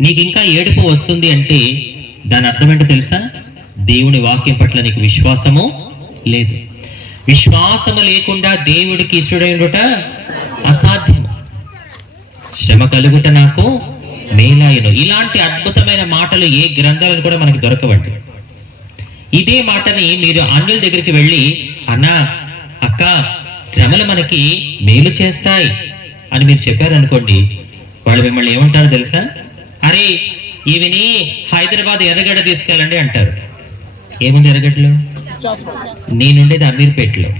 నీకు ఇంకా ఏడుపు వస్తుంది అంటే దాని అర్థం ఏంటో తెలుసా? దేవుని వాక్యం పట్ల నీకు విశ్వాసము లేదు. విశ్వాసము లేకుండా దేవుడికి ఇష్టడైనట అసాధ్యము. శ్రమ కలుగుట నాకు మేలాయను ఇలాంటి అద్భుతమైన మాటలు ఏ గ్రంథాలను కూడా మనకు దొరకవండి. ఇదే మాటని మీరు అన్యుల దగ్గరికి వెళ్ళి అన్నా అక్క శ్రమలు మనకి మేలు చేస్తాయి అని మీరు చెప్పారనుకోండి వాళ్ళు మిమ్మల్ని ఏమంటారు తెలుసా? అరే ఈవిని హైదరాబాద్ ఎర్రగడ్డ తీసుకెళ్ళండి అంటారు. ఏముంది ఎర్రగడ్డలో? నేనుండేది అమీర్పేటలో.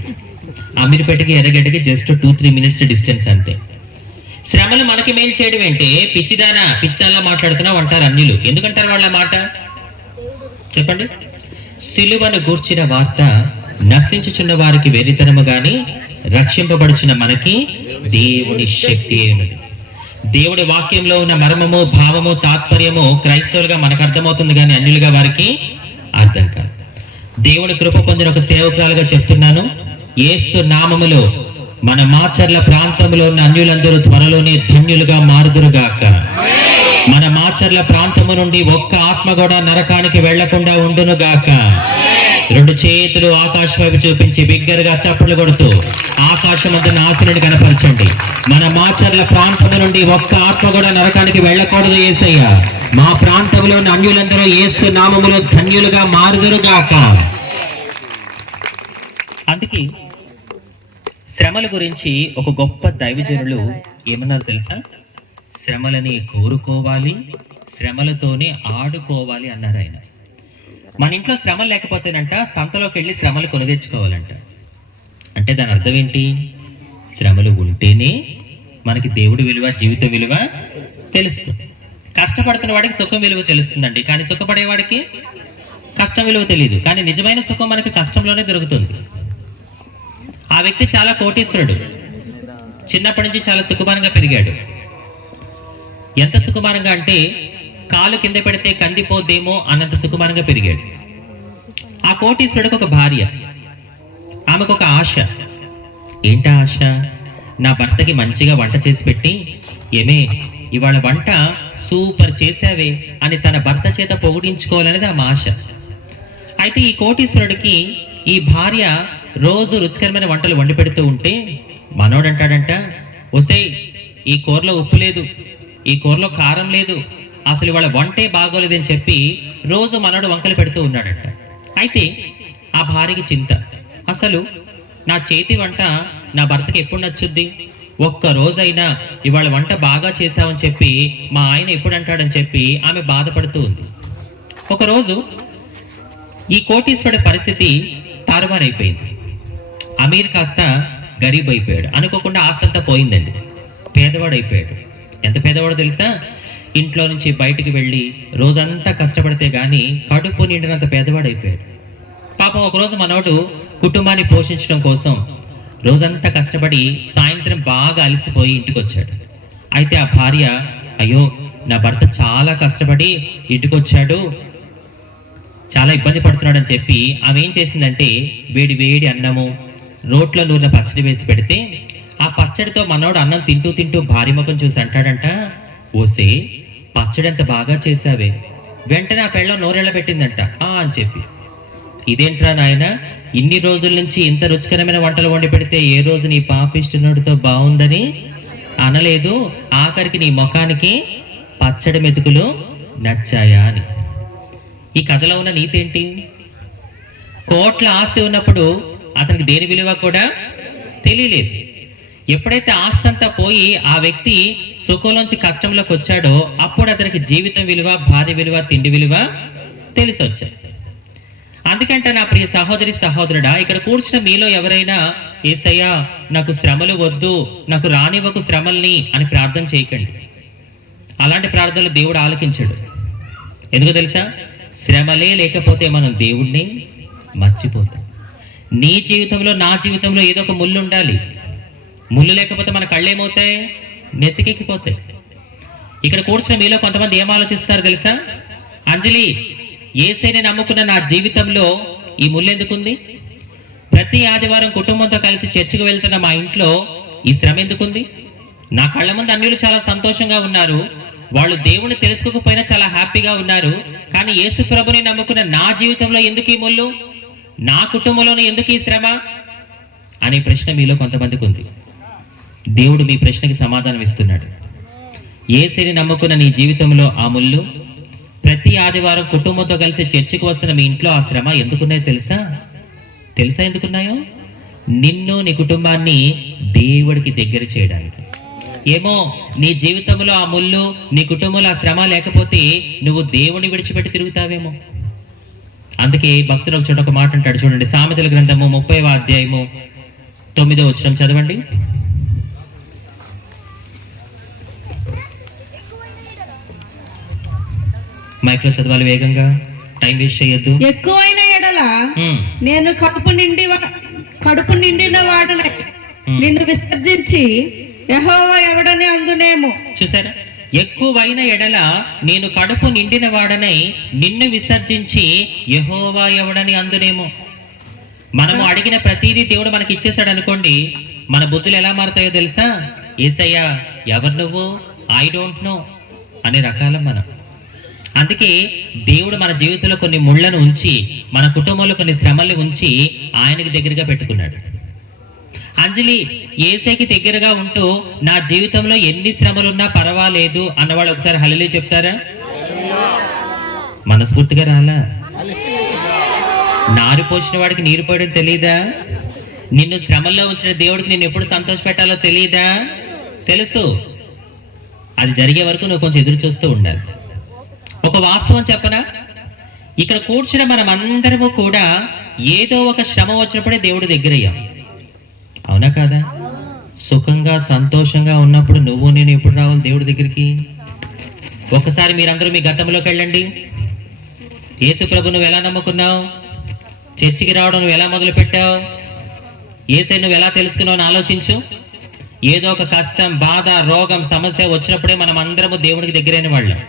అమీర్పేటకి ఎర్రగడ్డకి just two three minutes distance అంతే. శ్రమలు మనకి మేలు చేయడం ఏంటే? పిచ్చిదానా పిచ్చిదానా మాట్లాడుతున్నావు అంటారు అన్యులు. ఎందుకంటారు వాళ్ళ మాట? చెప్పండి. సిలువను గూర్చిన వార్త నశించుచున్న వారికి వెరితనము గాని రక్షింపబడుచున్న మనకి దేవుని శక్తి ఏమిటి? దేవుడి వాక్యంలో ఉన్న మర్మము భావము తాత్పర్యము క్రైస్తవులుగా మనకు అర్థమవుతుంది కానీ అన్యులుగా వారికి అర్థం కాదు. దేవుడి కృప పొందిన ఒక సేవకురాలుగా చెప్తున్నాను. ఏసు నామములో మన మాచర్ల ప్రాంతంలో ఉన్న అన్యులందరూ త్వరలోనే ధన్యులుగా మారుదురుగాక. మన మాచర్ల ప్రాంతము నుండి ఒక్క ఆత్మ కూడా నరకానికి వెళ్ళకుండా ఉండును గాక రెండు చేతులు ఆకాశం వైపు చూపించి బిగ్గరగా చప్పట్లు కొడుతూ ఆకాశం వద్ద కనపరచండి. మన మాచర్ల ప్రాంతం నుండి ఒక్క ఆత్మ కూడా నరకానికి వెళ్ళకూడదు ఏసయ్య. మా ప్రాంతంలో అన్యులందరూ ఏసు నామములు ధన్యులుగా మారుదురు కాక అందుకే శ్రమల గురించి ఒక గొప్ప దైవజనులు ఏమన్నారు తెలుసా? శ్రమలని కోరుకోవాలి శ్రమలతోనే ఆడుకోవాలి అన్నారు ఆయన. మన ఇంట్లో శ్రమలు లేకపోతేనంట సంతలోకి వెళ్ళి శ్రమలు కొని తెచ్చుకోవాలంట అంటే దాని అర్థం ఏంటి శ్రమలు ఉంటేనే మనకి దేవుడి విలువ జీవిత విలువ తెలుస్తుంది. కష్టపడుతున్న వాడికి సుఖం విలువ తెలుస్తుందండి. కానీ సుఖపడేవాడికి కష్టం విలువ తెలియదు కానీ నిజమైన సుఖం మనకి కష్టంలోనే దొరుకుతుంది. ఆ వ్యక్తి చాలా కోటీశ్వరుడు. చిన్నప్పటి నుంచి చాలా సుకుమారంగా పెరిగాడు. ఎంత సుకుమారంగా అంటే కాలు కింద పెడితే కందిపోద్దేమో అన్నంత సుకుమారంగా పెరిగాడు. ఆ కోటీశ్వరుడికి ఒక భార్య. ఆమెకు ఒక ఆశ. ఏంటా ఆశ? నా భర్తకి మంచిగా వంట చేసి పెట్టి ఏమే ఇవాళ వంట సూపర్ చేసావే అని తన భర్త చేత పొగిడించుకోవాలనేది ఆమె ఆశ. అయితే ఈ కోటీశ్వరుడికి ఈ భార్య రోజు రుచికరమైన వంటలు వండి పెడుతూ ఉంటే మనోడంటాడంట అంటాడంట ఈ కూరలో ఉప్పు లేదు ఈ కూరలో కారం లేదు అసలు ఇవాళ వంటే బాగోలేదని చెప్పి రోజు మనోడు వంకలు పెడుతూ ఉన్నాడంట. అయితే ఆ భార్యకి చింత. అసలు నా చేతి వంట నా భర్తకి ఎప్పుడు నచ్చుద్ది? ఒక్క రోజైనా ఇవాళ వంట బాగా చేశావని చెప్పి మా ఆయన ఎప్పుడు అంటాడని చెప్పి ఆమె బాధపడుతూ ఉంది. ఒకరోజు ఈ కోటీశ్వరుడి పరిస్థితి తారుమారైపోయింది. అమీర్ కాస్త గరీబ్ అయిపోయాడు అనుకోకుండా ఆస్తంతా పోయిందండి. పేదవాడు అయిపోయాడు ఎంత పేదవాడో తెలుసా? ఇంట్లో నుంచి బయటికి వెళ్ళి రోజంతా కష్టపడితే కానీ కడుపు నిండినంత పేదవాడు అయిపోయాడు పాపం ఒకరోజు మనోడు కుటుంబాన్ని పోషించడం కోసం రోజంతా కష్టపడి సాయంత్రం బాగా అలసిపోయి ఇంటికి వచ్చాడు అయితే ఆ భార్య అయ్యో నా భర్త చాలా కష్టపడి ఇంటికి వచ్చాడు చాలా ఇబ్బంది పడుతున్నాడని చెప్పి ఆమె ఏం చేసిందంటే వేడి వేడి అన్నము రోట్లో నూనె పచ్చడి వేసి పెడితే ఆ పచ్చడితో మనోడు అన్నం తింటూ తింటూ భార్య ముఖం చూసి అంటాడంట ఓసే పచ్చడి అంత బాగా చేసావే వెంటనే ఆ పెళ్ళ నోరెళ్ళ పెట్టిందంట ఆ అని చెప్పి. ఇదేంట్రా నాయన? ఇన్ని రోజుల నుంచి ఇంత రుచికరమైన వంటలు వండి పెడితే ఏ రోజు నీ పాపిష్టునుడితో బాగుందని అనలేదు. ఆఖరికి నీ ముఖానికి పచ్చడి మెతుకులు నచ్చాయా అని. ఈ కథలో ఉన్న నీతి ఏంటి కోట్ల ఆస్తి ఉన్నప్పుడు అతనికి దేని విలువ కూడా తెలియలేదు. ఎప్పుడైతే ఆస్తి అంతా పోయి ఆ వ్యక్తి సుఖంలోంచి కష్టంలోకి వచ్చాడో అప్పుడు అతనికి జీవితం విలువ భార్య విలువ తిండి విలువ తెలిసి వచ్చాయి అందుకంటే నా ప్రియ సహోదరి సహోదరుడా ఇక్కడ కూర్చున్న మీలో ఎవరైనా ఏసయ్యా నాకు శ్రమలు వద్దు నాకు రానివ్వకు శ్రమల్ని అని ప్రార్థన చేయకండి. అలాంటి ప్రార్థనలు దేవుడు ఆలకించడు. ఎందుకు తెలుసా? శ్రమలే లేకపోతే మనం దేవుణ్ణి మర్చిపోతాం. నీ జీవితంలో నా జీవితంలో ఏదో ఒక ముళ్ళు ఉండాలి. ముళ్ళు లేకపోతే మన కళ్ళేమవుతాయి? నెత్తికెక్కిపోతాయి. ఇక్కడ కూర్చున్న మీలో కొంతమంది ఏం ఆలోచిస్తారు తెలుసా? అంజలి ఏసైని నమ్ముకున్న నా జీవితంలో ఈ ముళ్ళెందుకుంది ప్రతి ఆదివారం కుటుంబంతో కలిసి చర్చికి వెళ్తున్న మా ఇంట్లో ఈ శ్రమ ఎందుకుంది? నా కళ్ళ ముందు అన్యులు చాలా సంతోషంగా ఉన్నారు. వాళ్ళు దేవుని తెలుసుకోకపోయినా చాలా హ్యాపీగా ఉన్నారు. కానీ యేసు ప్రభుని నమ్ముకున్న నా జీవితంలో ఎందుకు ఈ ముళ్ళు? నా కుటుంబంలోనే ఎందుకు ఈ శ్రమ? అనే ప్రశ్న మీలో కొంతమందికి ఉంది. దేవుడు మీ ప్రశ్నకి సమాధానం ఇస్తున్నాడు. ఏసైని నమ్ముకున్న నీ జీవితంలో ఆ ముళ్ళు? ప్రతి ఆదివారం కుటుంబంతో కలిసి చర్చికి వస్తున్న మీ ఇంట్లో ఆ శ్రమ ఎందుకున్నాయో తెలుసా? తెలుసా ఎందుకున్నాయో? నిన్ను నీ కుటుంబాన్ని దేవుడికి దగ్గర చేయడానికి. ఏమో నీ జీవితంలో ఆ ముళ్ళు నీ కుటుంబంలో ఆ శ్రమ లేకపోతే నువ్వు దేవుని విడిచిపెట్టి తిరుగుతావేమో. అందుకే భక్తులు చూడ ఒక మాట అంటాడు చూడండి సామెతల గ్రంథము ముప్పై అధ్యాయము తొమ్మిదో వచ్చిన చదవండి. మైక్లో చదవాలి వేగంగా. టైం వేస్ట్ చేయొద్దు. ఎక్కువైన ఎడల ఉమ్, నేను కడుపు నిండి కడుపు నిండిన వాడనే ఉమ్. నిన్ను విసర్జించి యహోవా ఎవడని అందునేమో. చూసారా? ఎక్కువైన ఎడల నేను కడుపు నిండిన వాడనై నిన్ను విసర్జించి యహోవా ఎవడని అందునేమో. మనము అడిగిన ప్రతిదీ దేవుడు మనకి ఇచ్చేసాడు అనుకోండి. మన బుద్ధులు ఎలా మారుతాయో తెలుసా? ఏసయ్యా ఎవరు నువ్వు? ఐ డోంట్ నో అనే రకాల మనం. అందుకే దేవుడు మన జీవితంలో కొన్ని ముళ్ళను ఉంచి మన కుటుంబంలో కొన్ని శ్రమల్ని ఉంచి ఆయనకి దగ్గరగా పెట్టుకున్నాడు. అంజలి ఏసైకి దగ్గరగా ఉంటూ నా జీవితంలో ఎన్ని శ్రమలున్నా పర్వాలేదు అన్నవాళ్ళు ఒకసారి హలలే చెప్తారా? మనస్ఫూర్తిగా రాలా? నారు పోసిన వాడికి నీరు పోయడం తెలియదా నిన్ను శ్రమల్లో ఉంచిన దేవుడికి నేను ఎప్పుడు సంతోష పెట్టాలో తెలియదా తెలుసు. అది జరిగే వరకు నువ్వు కొంచెం ఎదురు చూస్తూ ఉండాలి. ఒక వాస్తవం చెప్పనా? ఇక్కడ కూర్చున్న మనం అందరము కూడా ఏదో ఒక శ్రమ వచ్చినప్పుడే దేవుడి దగ్గరయ్యాం. అవునా కాదా? సుఖంగా సంతోషంగా ఉన్నప్పుడు నువ్వు నేను ఎప్పుడు రావాలి దేవుడి దగ్గరికి? ఒకసారి మీరందరూ మీ గతంలోకి వెళ్ళండి. యేసు ప్రభు నువ్వు ఎలా నమ్ముకున్నావు? చర్చికి రావడం నువ్వు ఎలా మొదలు పెట్టావు ఏసై నువ్వు ఎలా తెలుసుకున్నావు అని ఆలోచించు. ఏదో ఒక కష్టం బాధ రోగం సమస్య వచ్చినప్పుడే మనం అందరము దేవుడికి దగ్గరైన వాళ్ళం.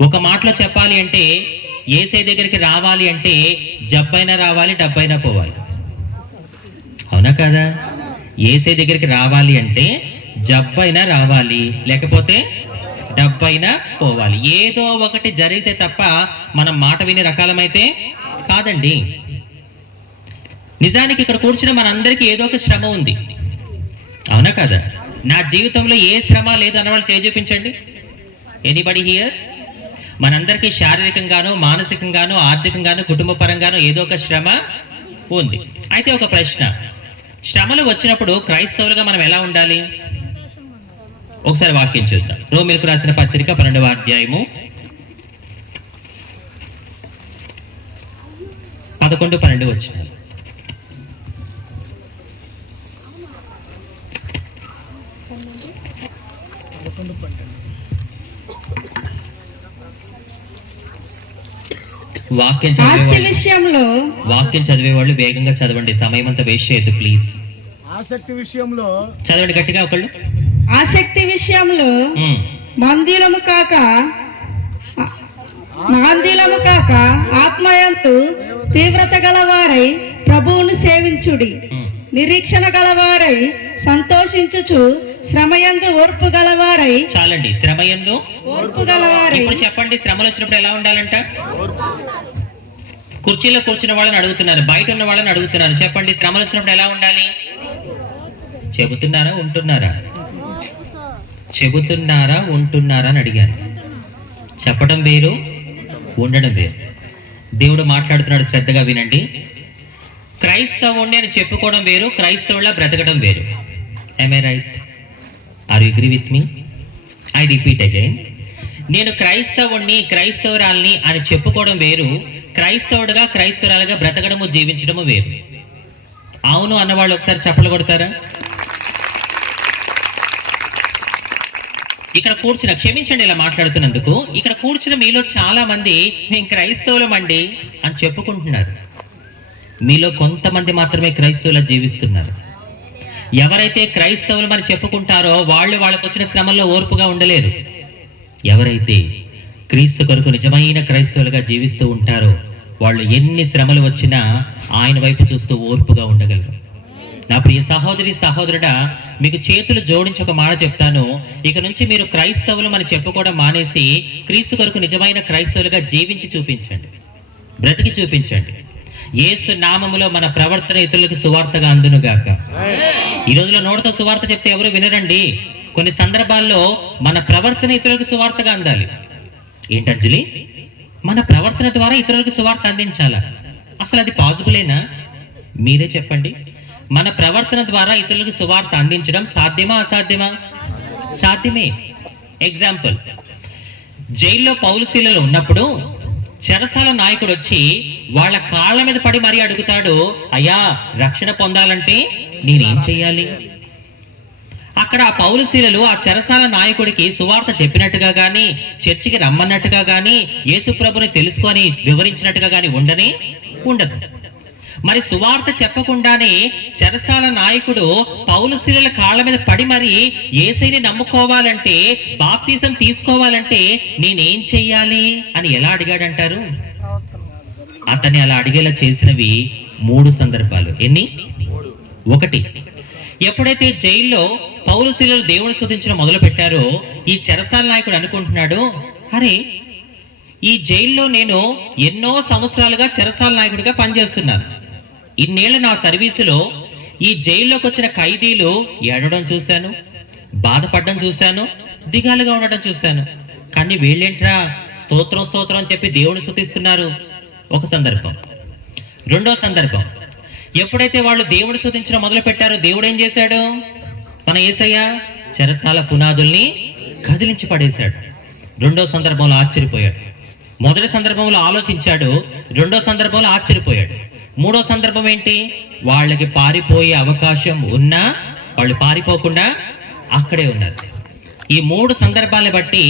ఒక మాటలో చెప్పాలి అంటే ఏసై దగ్గరికి రావాలి అంటే జబ్బైనా రావాలి డబ్బైనా పోవాలి. అవునా కదా? ఏసై దగ్గరికి రావాలి అంటే జబ్బైనా రావాలి లేకపోతే డబ్బైనా పోవాలి. ఏదో ఒకటి జరిగితే తప్ప మనం మాట వినే రకాలమైతే కాదండి. నిజానికి ఇక్కడ కూర్చున్న మనందరికీ ఏదో ఒక శ్రమ ఉంది. అవునా కదా? నా జీవితంలో ఏ శ్రమ లేదు అన్న వాళ్ళు చేయి చూపించండి. ఎనీబడి హియర్ మనందరికీ శారీరకంగాను మానసికంగాను ఆర్థికంగాను కుటుంబ పరంగాను ఏదో ఒక శ్రమ ఉంది. అయితే ఒక ప్రశ్న. శ్రమలు వచ్చినప్పుడు క్రైస్తవులుగా మనం ఎలా ఉండాలి? ఒకసారి వాక్యం చూద్దాం. రోమిలకు రాసిన పత్రిక పన్నెండవ అధ్యాయము పదకొండు పన్నెండు వచ్చిన వాక్యం చదివేవాళ్ళు విషయంలో వాక్యం చదివేవాళ్ళు వేగంగా చదవండి. సమయం అంతా వేస్ట్ చేయొద్దు ప్లీజ్ ఆసక్తి విషయంలో చదవండి గట్టిగా ఒకళ్ళు. ఆసక్తి విషయంలో మందిరము కాక మందిరము కాక ఆత్మయంతు తీవ్రత గలవారై ప్రభువును సేవించుడి. నిరీక్షణ గలవారై సంతోషించుచు శ్రమయందు ఓర్పు గలవారై. చాలండి శ్రమ ఎందు ఓర్పు గలవారై. ఇప్పుడు చెప్పండి శ్రమలు వచ్చినప్పుడు ఎలా ఉండాలంట? కుర్చీలో కూర్చున్న వాళ్ళని అడుగుతున్నారు బయట ఉన్న వాళ్ళని అడుగుతున్నారు. చెప్పండి శ్రమలు వచ్చినప్పుడు ఎలా ఉండాలి? చెబుతున్నారా ఉంటున్నారా? చెబుతున్నారా ఉంటున్నారా అని అడిగాను చెప్పడం వేరు ఉండడం వేరు. దేవుడు మాట్లాడుతున్నాడు శ్రద్ధగా వినండి. క్రైస్తవుణ్ణి అని చెప్పుకోవడం వేరు క్రైస్తవులా బ్రతకడం వేరు. I right are you agree with me I repeat again నేను క్రైస్తవుణ్ణి క్రైస్తవురాల్ని అని చెప్పుకోవడం వేరు. క్రైస్తవుడుగా క్రైస్తవురాలుగా బ్రతకడము జీవించడము వేరు. అవును అన్నవాళ్ళు ఒకసారి చెప్పలు కొడతారా? ఇక్కడ కూర్చున్న క్షమించండి ఇలా మాట్లాడుతున్నందుకు. ఇక్కడ కూర్చున్న మీలో చాలా మంది మేము క్రైస్తవులం అండి అని చెప్పుకుంటున్నారు. మీలో కొంతమంది మాత్రమే క్రైస్తవులా జీవిస్తున్నారు. ఎవరైతే క్రైస్తవులు మనం చెప్పుకుంటారో వాళ్ళు వాళ్ళకు వచ్చిన శ్రమల్లో ఓర్పుగా ఉండలేరు. ఎవరైతే క్రీస్తు కొరకు నిజమైన క్రైస్తవులుగా జీవిస్తూ ఉంటారో వాళ్ళు ఎన్ని శ్రమలు వచ్చినా ఆయన వైపు చూస్తూ ఓర్పుగా ఉండగలరు. నా ప్రియ సహోదరి సహోదరుడా మీకు చేతులు జోడించి ఒక మాట చెప్తాను. ఇక నుంచి మీరు క్రైస్తవులు మనం చెప్పుకోవడం మానేసి క్రీస్తు కొరకు నిజమైన క్రైస్తవులుగా జీవించి చూపించండి. బ్రతికి చూపించండి. యేసు నామములో మన ప్రవర్తన ఇతరులకు సువార్తగా అందునుగాక. ఈ రోజులో నోటితో సువార్త చెప్తే ఎవరు వినరండి. కొన్ని సందర్భాల్లో మన ప్రవర్తన ఇతరులకు సువార్తగా అందాలి. ఏంటంజలి? మన ప్రవర్తన ద్వారా ఇతరులకు సువార్త అందించాలా? అసలు అది పాసిబులేనా మీరే చెప్పండి. మన ప్రవర్తన ద్వారా ఇతరులకు సువార్త అందించడం సాధ్యమా అసాధ్యమా? సాధ్యమే. ఎగ్జాంపుల్ జైల్లో పౌలుశీలలో ఉన్నప్పుడు చెరసాల నాయకుడు వచ్చి వాళ్ళ కాళ్ళ మీద పడి మరీ అడుగుతాడు అయ్యా రక్షణ పొందాలంటే నేనేం చెయ్యాలి అక్కడ ఆ పౌరశీలలు ఆ చెరసాల నాయకుడికి సువార్త చెప్పినట్టుగా గాని చర్చికి రమ్మన్నట్టుగా గాని యేసుప్రభుని తెలుసుకొని వివరించినట్టుగా గాని ఉండని ఉండదు. మరి సువార్త చెప్పకుండానే చెరసాల నాయకుడు పౌలశీలల కాళ్ళ మీద పడి మరి ఏసైని నమ్ముకోవాలంటే బాప్తీసం తీసుకోవాలంటే నేనేం చెయ్యాలి అని ఎలా అడిగాడంటారు? అతన్ని అలా అడిగేలా చేసినవి మూడు సందర్భాలు. ఎన్ని? ఒకటి. ఎప్పుడైతే జైల్లో పౌరశీలలు దేవుని స్థుతించడం మొదలు పెట్టారో ఈ చెరసాల నాయకుడు అనుకుంటున్నాడు అరే ఈ జైల్లో నేను ఎన్నో సంవత్సరాలుగా చెరసాల నాయకుడిగా పనిచేస్తున్నాను. ఇన్నేళ్ళు నా సర్వీసులో ఈ జైల్లోకి వచ్చిన ఖైదీలు ఏడవడం చూశాను బాధపడడం చూశాను దిగాలుగా ఉండడం చూశాను. కానీ వీళ్ళేంట్రా స్తోత్రం స్తోత్రం అని చెప్పి దేవుని స్తుతిస్తున్నారు ఒక సందర్భం. రెండో సందర్భం. ఎప్పుడైతే వాళ్ళు దేవుడు స్తుతించడం మొదలు పెట్టారో దేవుడు ఏం చేశాడు? తన ఏసయ్య చెరసాల పునాదుల్ని కదిలించి పడేశాడు. రెండో సందర్భంలో ఆశ్చర్యపోయాడు. మొదటి సందర్భంలో ఆలోచించాడు రెండో సందర్భంలో ఆశ్చర్యపోయాడు. మూడో సందర్భం ఏంటి? వాళ్ళకి పారిపోయే అవకాశం ఉన్నా వాళ్ళు పారిపోకుండా అక్కడే ఉన్నారు. ఈ మూడు సందర్భాలను బట్టి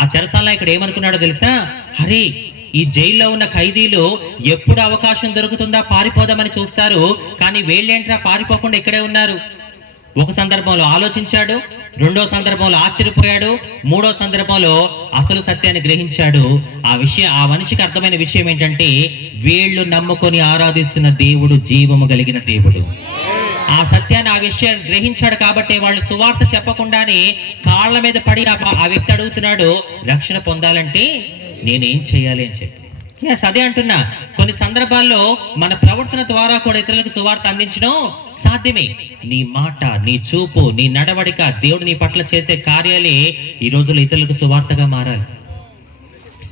ఆ చెరసాల ఇక్కడ ఏమనుకున్నాడో తెలుసా? హరి ఈ జైల్లో ఉన్న ఖైదీలు ఎప్పుడు అవకాశం దొరుకుతుందా పారిపోదామని చూస్తారు కానీ వీళ్ళేంట్రా పారిపోకుండా ఇక్కడే ఉన్నారు? ఒక సందర్భంలో ఆలోచించాడు రెండో సందర్భంలో ఆశ్చర్యపోయాడు మూడో సందర్భంలో అసలు సత్యాన్ని గ్రహించాడు. ఆ విషయం ఆ మనిషికి అర్థమైన విషయం ఏంటంటే వీళ్ళు నమ్ముకొని ఆరాధిస్తున్న దేవుడు జీవము కలిగిన దేవుడు. ఆ సత్యాన్ని ఆ విషయాన్ని గ్రహించాడు కాబట్టి వాళ్ళు సువార్త చెప్పకుండానే కాళ్ళ మీద పడి ఆ ఆ వ్యక్తి అడుగుతున్నాడు రక్షణ పొందాలంటే నేనేం చేయాలి అని చెప్పి. ఎస్ అదే అంటున్నా. కొన్ని సందర్భాల్లో మన ప్రవర్తన ద్వారా కూడా ఇతరులకు సువార్త అందించడం సాధ్యమే. నీ మాట నీ చూపు నీ నడవడిక దేవుడు నీ పట్ల చేసే కార్యాలే ఈ రోజుల్లో ఇతరులకు సువార్తగా మారాలి.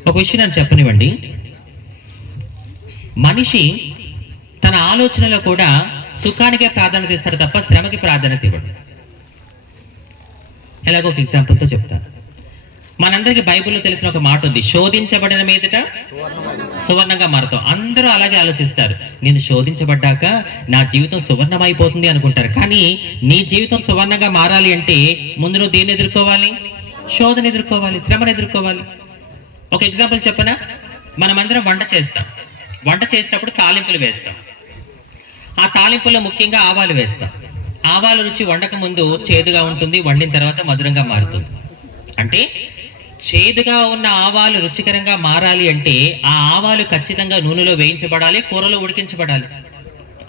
ఒక విషయం నేను చెప్పనివ్వండి. మనిషి తన ఆలోచనలో కూడా సుఖానికే ప్రాధాన్యత ఇస్తాడు తప్ప శ్రమకి ప్రాధాన్యత ఇవ్వడు. ఎలాగో ఒక ఎగ్జాంపుల్తో చెప్తాను. మనందరికి బైబిల్లో తెలిసిన ఒక మాట ఉంది. శోధించబడిన మీదట సువర్ణంగా మారుతాం. అందరూ అలాగే ఆలోచిస్తారు. నేను శోధించబడ్డాక నా జీవితం సువర్ణమైపోతుంది అనుకుంటారు. కానీ నీ జీవితం సువర్ణంగా మారాలి అంటే ముందు నువ్వు దేన్ని ఎదుర్కోవాలి? శోధన ఎదుర్కోవాలి శ్రమను ఎదుర్కోవాలి. ఒక ఎగ్జాంపుల్ చెప్పనా? మనమందరం వంట చేస్తాం. వంట చేసినప్పుడు తాలింపులు వేస్తాం. ఆ తాలింపులో ముఖ్యంగా ఆవాలు వేస్తాం. ఆవాల రుచి వండక ముందు చేదుగా ఉంటుంది వండిన తర్వాత మధురంగా మారుతుంది. అంటే చేదుగా ఉన్న ఆవాలు రుచికరంగా మారాలి అంటే ఆ ఆవాలు ఖచ్చితంగా నూనెలో వేయించబడాలి కూరలో ఉడికించబడాలి.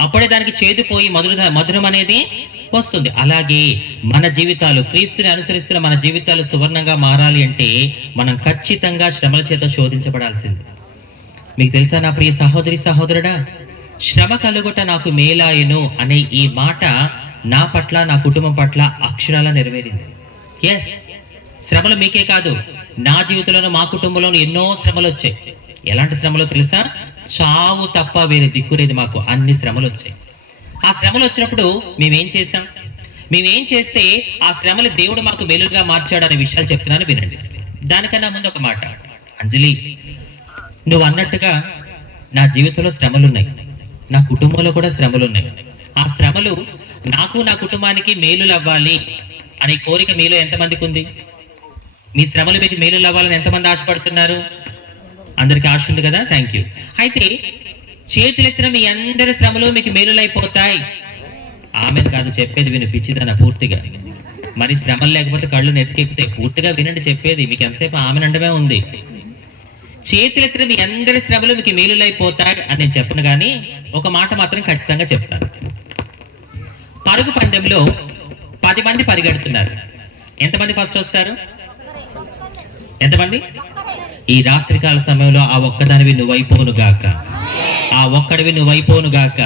అప్పుడే దానికి చేదు పోయి మధుర మధురం అనేది వస్తుంది. అలాగే మన జీవితాలు క్రీస్తుని అనుసరిస్తున్న మన జీవితాలు సువర్ణంగా మారాలి అంటే మనం ఖచ్చితంగా శ్రమల చేత శోధించబడాల్సింది. మీకు తెలుసా నా ప్రియ సహోదరి సహోదరుడా? శ్రమ కలుగుట నాకు మేలాయను అనే ఈ మాట నా పట్ల నా కుటుంబం పట్ల అక్షరాల నెరవేరింది. ఎస్ శ్రమలు మీకే కాదు నా జీవితంలోనూ మా కుటుంబంలోనూ ఎన్నో శ్రమలు వచ్చాయి. ఎలాంటి శ్రమలో తెలుసా? చావు తప్ప వేరే దిక్కురేది మాకు. అన్ని శ్రమలు వచ్చాయి. ఆ శ్రమలు వచ్చినప్పుడు మేమేం చేశాం? మేమేం చేస్తే ఆ శ్రమలు దేవుడు మాకు మేలుగా మార్చాడు అనే విషయాలు చెప్తున్నాను వినండి. దానికన్నా ముందు ఒక మాట. అంజలి నువ్వు అన్నట్టుగా నా జీవితంలో శ్రమలు ఉన్నాయి నా కుటుంబంలో కూడా శ్రమలు ఉన్నాయి ఆ శ్రమలు నాకు నా కుటుంబానికి మేలు అవ్వాలి అనే కోరిక మీలో ఎంతమందికి ఉంది? మీ శ్రమలు మీకు మేలు అవ్వాలని ఎంతమంది ఆశపడుతున్నారు? అందరికి ఆశ ఉంది కదా? థ్యాంక్ యూ అయితే చేతులెత్తిన మీ అందరి శ్రమలు మీకు మేలులైపోతాయి. ఆమె కాదు చెప్పేది విను పిచ్చిదన పూర్తిగా. మరి శ్రమలు లేకపోతే కళ్ళు నెత్తికెక్కుతాయి. పూర్తిగా వినండి చెప్పేది మీకు ఎంతసేపు ఆమె అండమే ఉంది. చేతులెత్తిన మీ అందరి శ్రమలు మీకు మేలులైపోతాయి అని నేను చెప్పను కానీ ఒక మాట మాత్రం ఖచ్చితంగా చెప్తాను. పరుగు పందెంలో పది మంది పరిగెడుతున్నారు. ఎంతమంది ఫస్ట్ వస్తారు? ఎంతమంది? ఈ రాత్రికాల సమయంలో ఆ ఒక్కదానివి నువ్వైపోను గాక. ఆ ఒక్కడివి నువ్వైపోను గాక.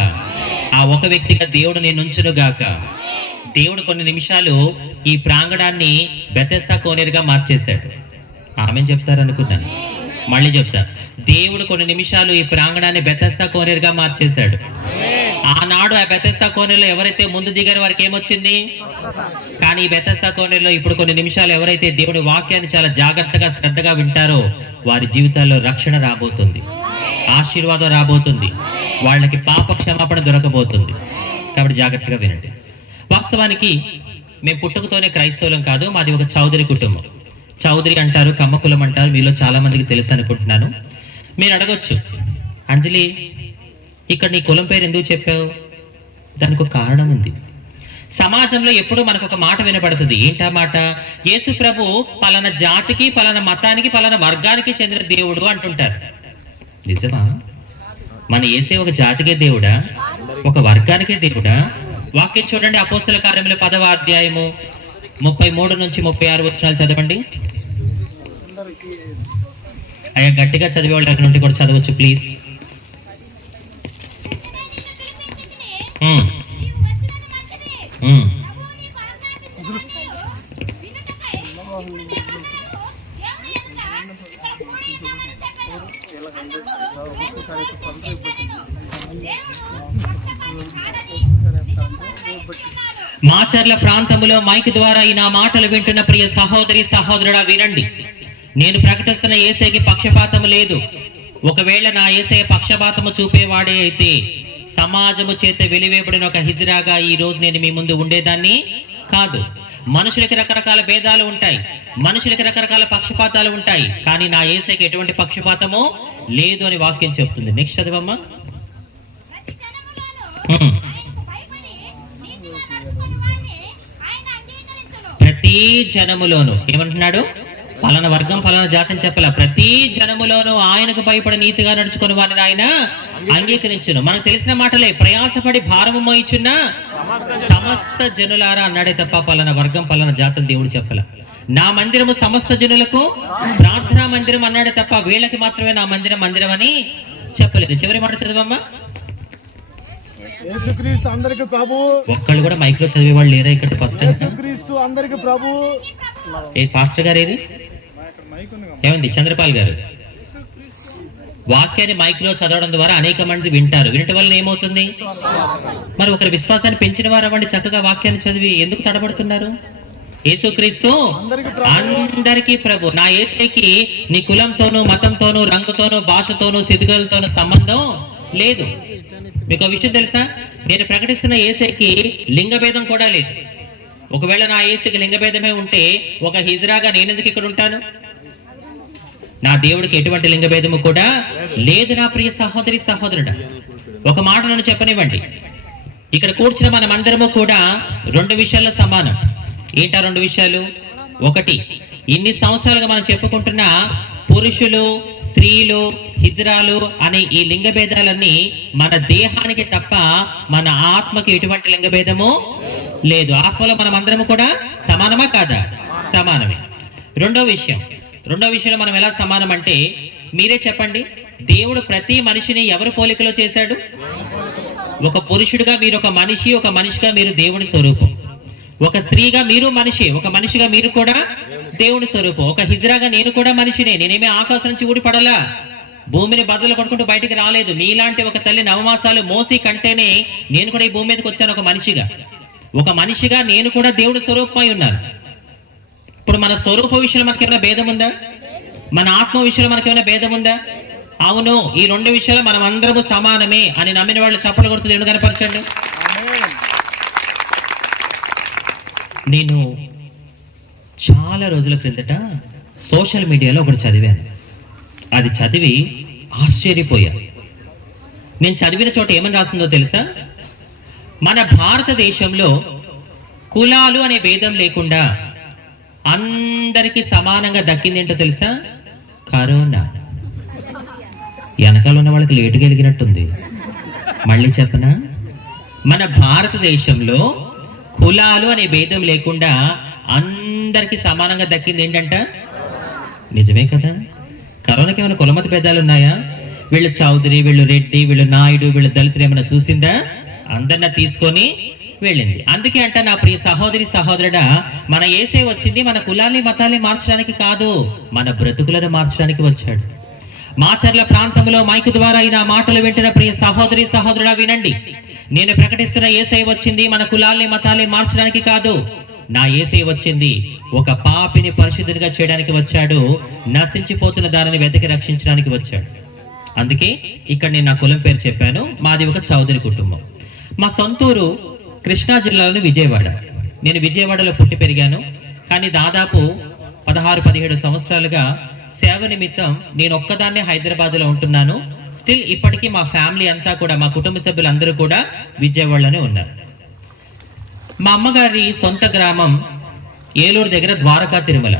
ఆ ఒక వ్యక్తిగా దేవుడు నేను ఉంచును గాక. దేవుడు కొన్ని నిమిషాలు ఈ ప్రాంగణాన్ని బెతెస్తా కోనేరుగా మార్చేశాడు. ఆమె చెప్తారనుకున్నాను మళ్ళీ చెప్తా. దేవుడు కొన్ని నిమిషాలు ఈ ప్రాంగణాన్ని బెతస్త కోనేరుగా మార్చేశాడు. ఆనాడు ఆ బెతస్త కోనేరులో ఎవరైతే ముందు దిగారో వారికి ఏమొచ్చింది? కానీ ఈ బెతెస్తా కోనేరులో ఇప్పుడు కొన్ని నిమిషాలు ఎవరైతే దేవుడి వాక్యాన్ని చాలా జాగ్రత్తగా శ్రద్ధగా వింటారో వారి జీవితాల్లో రక్షణ రాబోతుంది. ఆశీర్వాదం రాబోతుంది. వాళ్ళకి పాప క్షమాపణ దొరకబోతుంది. కాబట్టి జాగ్రత్తగా వినండి. వాస్తవానికి మేము పుట్టుకతోనే క్రైస్తవులం కాదు మాది ఒక చౌదరి కుటుంబం. చౌదరి అంటారు కమ్మకులం అంటారు మీలో చాలా మందికి తెలుసు అనుకుంటున్నాను. మీరు అడగొచ్చు. అంజలి ఇక్కడ నీ కులం పేరు ఎందుకు చెప్పావు? దానికి ఒక కారణం ఉంది. సమాజంలో ఎప్పుడూ మనకు ఒక మాట వినపడుతుంది. ఏంటా మాట? యేసు ప్రభు పలానా జాతికి పలానా మతానికి పలానా వర్గానికి చెందిన దేవుడు అంటుంటారు. నిజమా? మన ఏసే ఒక జాతికే దేవుడా? ఒక వర్గానికే దేవుడా? వాక్యం చూడండి అపోస్తుల కార్యంలో పదవ అధ్యాయము. ముప్పై మూడు నుంచి ముప్పై ఆరు వచనాలు చదవండి. అయ్యా గట్టిగా చదివే వాళ్ళు నుండి కూడా చదవచ్చు ప్లీజ్ మాచర్ల ప్రాంతములో మైక్ ద్వారా ఈ నా మాటలు వింటున్న ప్రియ సహోదరి సహోదరుడా వినండి. నేను ప్రకటిస్తున్న ఏసైకి పక్షపాతము లేదు. ఒకవేళ నా ఏసై పక్షపాతము చూపేవాడే అయితే సమాజము చేత వెలివేయబడిన ఒక హిజ్రాగా ఈ రోజు నేను మీ ముందు ఉండేదాన్ని కాదు. మనుషులకి రకరకాల భేదాలు ఉంటాయి. మనుషులకి రకరకాల పక్షపాతాలు ఉంటాయి. కానీ నా ఏసైకి ఎటువంటి పక్షపాతము లేదు అని వాక్యం చెప్తుంది. నెక్స్ట్ చదవమ్మా. ప్రతి జనములోను ఏమంటున్నాడు? పలాన వర్గం పలాన జాతం చెప్పాల. ప్రతి జనములోను ఆయనకు భయపడి నీతిగా నడుచుకుని వారిని ఆయన అంగీకరించును. మనకు తెలిసిన మాటలే ప్రయాసపడి భారము మోయిచున్న సమస్త జనులారా అన్నాడే తప్ప పలాన వర్గం పలాన జాతం దేవుడు చెప్పాల. నా మందిరము సమస్త జనులకు ప్రార్థనా మందిరం అన్నాడే తప్ప వీళ్ళకి మాత్రమే నా మందిరం మందిరం అని చెప్పలేదు. చివరి మాట చదవమ్మా. యేసుక్రీస్తు అందరికి ప్రభు. ఒక్కళ్ళు కూడా మైక్లో చదివే వాళ్ళు లేరా ఇక్కడ ఫస్ట్ యేసుక్రీస్తు అందరికి ప్రభు. ఏ పాస్టర్ గారు ఏది? ఏమండి? చంద్రపాల్ గారు. వాక్యాన్ని మైక్లో చదవడం ద్వారా అనేక మంది వింటారు. వినటం వల్ల ఏమవుతుంది? మరి ఒకరి విశ్వాసాన్ని పెంచిన వారు అవ్వండి చక్కగా వాక్యాన్ని చదివి ఎందుకు తడబడుతున్నారు? యేసుక్రీస్తు అందరికీ ప్రభు. నా ఏసైకి నీ కులంతోనూ మతంతోనూ రంగుతోనూ భాషతోనూ స్థితిగతులతోనూ సంబంధం లేదు. మీకు విషయం తెలుసా? నేను ప్రకటిస్తున్న ఏసైకి లింగభేదం కూడా లేదు. ఒకవేళ నా ఏసైకి లింగభేదమే ఉంటే ఒక హిజ్రాగా నేనెందుకు ఇక్కడ ఉంటాను? నా దేవుడికి ఎటువంటి లింగభేదము కూడా లేదు నా ప్రియ సహోదరి సహోదరుడు. ఒక మాట నన్ను చెప్పనివ్వండి. ఇక్కడ కూర్చున్న మనమందరము కూడా రెండు విషయాల్లో సమానం. ఏంటా రెండు విషయాలు? ఒకటి ఇన్ని సంవత్సరాలుగా మనం చెప్పుకుంటున్న పురుషులు స్త్రీలు హిజ్రాలు అనే ఈ లింగభేదాలన్నీ మన దేహానికి తప్ప మన ఆత్మకి ఎటువంటి లింగభేదము లేదు. ఆత్మలో మనం అందరము కూడా సమానమా కాదా? సమానమే. రెండో విషయం. రెండో విషయంలో మనం ఎలా సమానం అంటే మీరే చెప్పండి దేవుడు ప్రతి మనిషిని ఎవరు పోలికలో చేశాడు? ఒక పురుషుడిగా మీరు ఒక మనిషి ఒక మనిషిగా మీరు దేవుని స్వరూపం. ఒక స్త్రీగా మీరు మనిషి ఒక మనిషిగా మీరు కూడా దేవుని స్వరూపం. ఒక హిజ్రాగా నేను కూడా మనిషినే. నేనేమి ఆకాశం నుంచి ఊడిపడలా భూమిని బద్దలు కొట్టుకుంటూ బయటికి రాలేదు. మీలాంటి ఒక తల్లి నవమాసాలు మోసి కంటేనే నేను కూడా ఈ భూమి మీదకి వచ్చాను ఒక మనిషిగా. ఒక మనిషిగా నేను కూడా దేవుడి స్వరూపమై ఉన్నాను. ఇప్పుడు మన స్వరూప విషయంలో మనకి ఏమైనా భేదం ఉందా మన ఆత్మ విషయంలో మనకి ఏమైనా భేదం ఉందా అవును ఈ రెండు విషయాలు మనం అందరము సమానమే అని నమ్మిన వాళ్ళు చప్పలు కొడుతుంది ఎందుకు కనపరచండి. నేను చాలా రోజుల క్రిందట సోషల్ మీడియాలో ఒకటి చదివాను. అది చదివి ఆశ్చర్యపోయా. నేను చదివిన చోట ఏమని రాసిందో తెలుసా? మన భారతదేశంలో కులాలు అనే భేదం లేకుండా అందరికీ సమానంగా దక్కింది ఏంటో తెలుసా? కరోనా. వెనకాల ఉన్న వాళ్ళకి లేటుగా ఎదిగినట్టుంది. మళ్ళీ చెప్పనా? మన భారతదేశంలో కులాలు అనే భేదం లేకుండా అందరికి సమానంగా దక్కింది ఏంటంట? నిజమే కదా. కరోనాకి ఏమైనా కులమత భేదాలు ఉన్నాయా? వీళ్ళు చౌదరి వీళ్ళు రెడ్డి వీళ్ళు నాయుడు వీళ్ళు దళితులు ఏమైనా చూసిందా? అందరిని తీసుకొని వెళ్ళింది. అందుకే అంట నా ప్రియ సహోదరి సహోదరుడా మన ఏసే వచ్చింది మన కులాన్ని మతాల్ని మార్చడానికి కాదు మన బ్రతుకులను మార్చడానికి వచ్చాడు. మాచర్ల ప్రాంతంలో మైకు ద్వారా ఈ మాటలు వింటున్న ప్రియ సహోదరి సహోదరుడా వినండి. నేను ప్రకటిస్తున్న ఏసై వచ్చింది మన కులాల్ని మతాల్ని మార్చడానికి కాదు. నా ఏసై వచ్చింది. ఒక పాపిని పరిశుద్ధునిగా చేయడానికి వచ్చాడు. నశించిపోతున్న దారిని వెతికి రక్షించడానికి వచ్చాడు. అందుకే ఇక్కడ నేను నా కులం పేరు చెప్పాను. మాది ఒక చౌదరి కుటుంబం. మా సొంతూరు కృష్ణా జిల్లాలోని విజయవాడ. నేను విజయవాడలో పుట్టి పెరిగాను. కానీ దాదాపు పదహారు పదిహేడు సంవత్సరాలుగా సేవ నిమిత్తం నేను ఒక్కదాన్నే హైదరాబాద్లో ఉంటున్నాను. స్టిల్ ఇప్పటికీ మా ఫ్యామిలీ అంతా కూడా మా కుటుంబ సభ్యులందరూ కూడా విజయవాడలోనే ఉన్నారు. మా అమ్మగారి సొంత గ్రామం ఏలూరు దగ్గర ద్వారకా తిరుమల.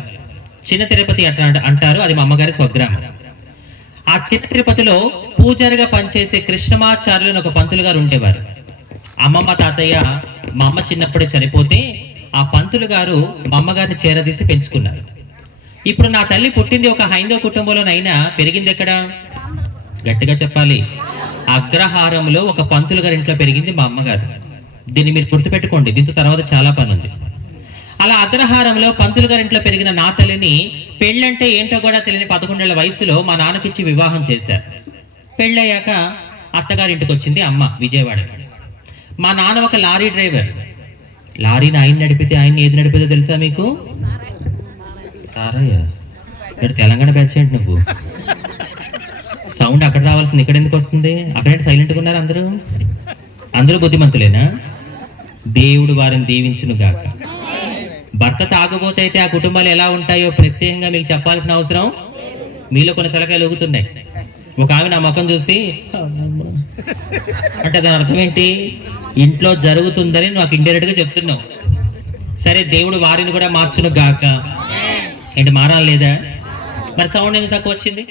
చిన్న తిరుపతి అంటారు అది మా అమ్మగారి స్వగ్రామం. ఆ చిన్న తిరుపతిలో పూజారిగా పనిచేసే కృష్ణమాచార్యులు అని ఒక పంతులు గారు ఉండేవారు. అమ్మమ్మ తాతయ్య మా అమ్మ చిన్నప్పుడే చనిపోతే ఆ పంతులు గారు మా అమ్మగారిని చేరదీసి పెంచుకున్నారు. ఇప్పుడు నా తల్లి పుట్టింది ఒక హైందవ కుటుంబంలోనైనా పెరిగింది ఎక్కడ? గట్టిగా చెప్పాలి. అగ్రహారంలో ఒక పంతులు గారి ఇంట్లో పెరిగింది మా అమ్మగారు. దీన్ని మీరు గుర్తుపెట్టుకోండి. దీంతో తర్వాత చాలా పని ఉంది. అలా అగ్రహారంలో పంతులు గారి ఇంట్లో పెరిగిన నా తల్లిని పెళ్ళంటే ఏంటో కూడా తెలియని పదకొండేళ్ళ వయసులో మా నాన్నకిచ్చి వివాహం చేశారు. పెళ్ళయ్యాక అత్తగారింటికి వచ్చింది అమ్మ విజయవాడ. మా నాన్న ఒక లారీ డ్రైవర్. లారీని ఆయన నడిపితే ఆయన ఏది నడిపితే తెలుసా మీకు? తారయ్య. ఇక్కడ తెలంగాణ బ్యాచ్ ఏంటి నువ్వు? సౌండ్ అక్కడ రావాల్సింది ఇక్కడ ఎందుకు వస్తుంది? అక్కడ సైలెంట్గా ఉన్నారు అందరూ. అందరూ బుద్ధిమంతులేనా? దేవుడు వారిని దీవించును గాక. భర్త తాగబోతే అయితే ఆ కుటుంబాలు ఎలా ఉంటాయో ప్రత్యేకంగా మీకు చెప్పాల్సిన అవసరం. మీలో కొన్ని తలకాయలు ఊగుతున్నాయి. ఒక ఆమె నా ముఖం చూసి అంటే దాని అర్థం ఏంటి? ఇంట్లో జరుగుతుందని నాకు ఇండైరెక్ట్గా చెప్తున్నావు. సరే దేవుడు వారిని కూడా మార్చును గాక. ఏంటి మారాలి లేదా? మరి సౌండ్ ఎందుకు తక్కువ వచ్చింది?